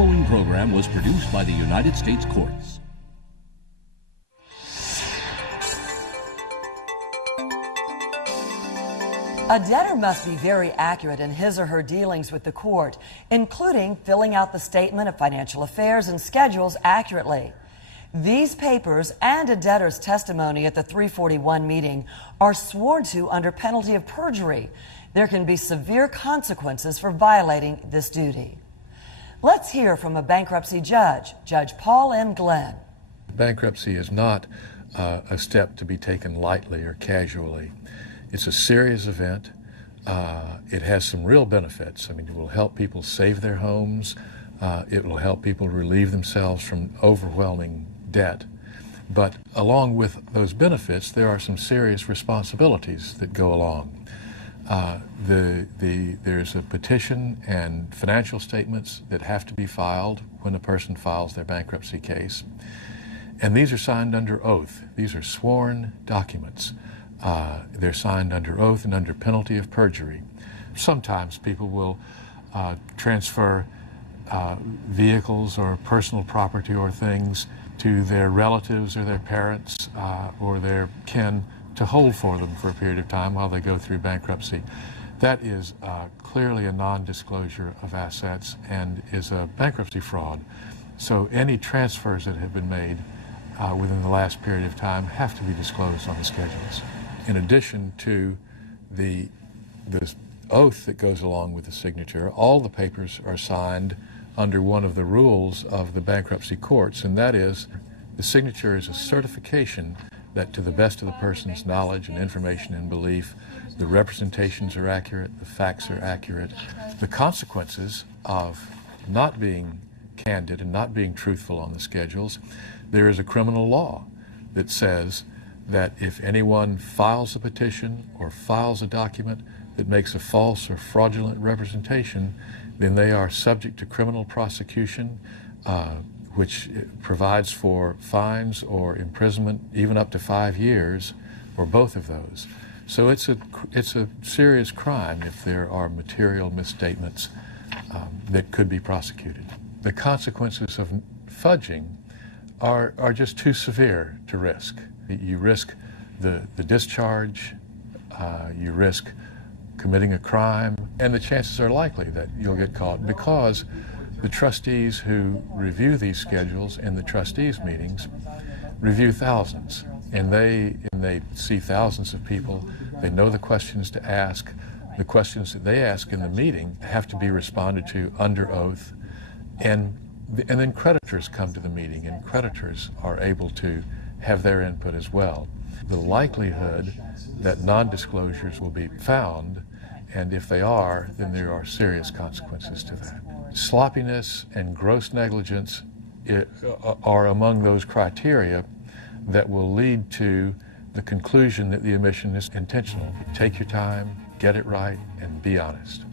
following program was produced by the United States Courts. A debtor must be very accurate in his or her dealings with the court, including filling out the statement of financial affairs and schedules accurately. These papers and a debtor's testimony at the 341 meeting are sworn to under penalty of perjury. There can be severe consequences for violating this duty. Let's hear from a bankruptcy judge, Judge Paul M. Glenn. Bankruptcy is not a step to be taken lightly or casually. It's a serious event. It has some real benefits. I mean, it will help people save their homes. It will help people relieve themselves from overwhelming debt. But along with those benefits, there are some serious responsibilities that go along. There's a petition and financial statements that have to be filed when a person files their bankruptcy case. And these are signed under oath. These are sworn documents. They're signed under oath and under penalty of perjury. Sometimes people will transfer vehicles or personal property or things to their relatives or their parents or their kin to hold for them for a period of time while they go through bankruptcy. That is clearly a non-disclosure of assets and is a bankruptcy fraud. So any transfers that have been made within the last period of time have to be disclosed on the schedules. In addition to the oath that goes along with the signature, all the papers are signed under one of the rules of the bankruptcy courts, and that is the signature is a certification that to the best of the person's knowledge and information and belief, the representations are accurate, the facts are accurate. The consequences of not being candid and not being truthful on the schedules, there is a criminal law that says that if anyone files a petition or files a document that makes a false or fraudulent representation, then they are subject to criminal prosecution, which provides for fines or imprisonment even up to 5 years, or both of those. So it's a serious crime if there are material misstatements that could be prosecuted. The consequences of fudging are just too severe to risk. You risk the discharge, you risk committing a crime, and the chances are likely that you'll get caught because the trustees who review these schedules in the trustees meetings review thousands, and they see thousands of people. They know the questions to ask. The questions that they ask in the meeting have to be responded to under oath, and then creditors come to the meeting, and creditors are able to have their input as well. The likelihood that non-disclosures will be found, and if they are, then there are serious consequences to that. Sloppiness and gross negligence are among those criteria that will lead to the conclusion that the omission is intentional. Take your time, get it right, and be honest.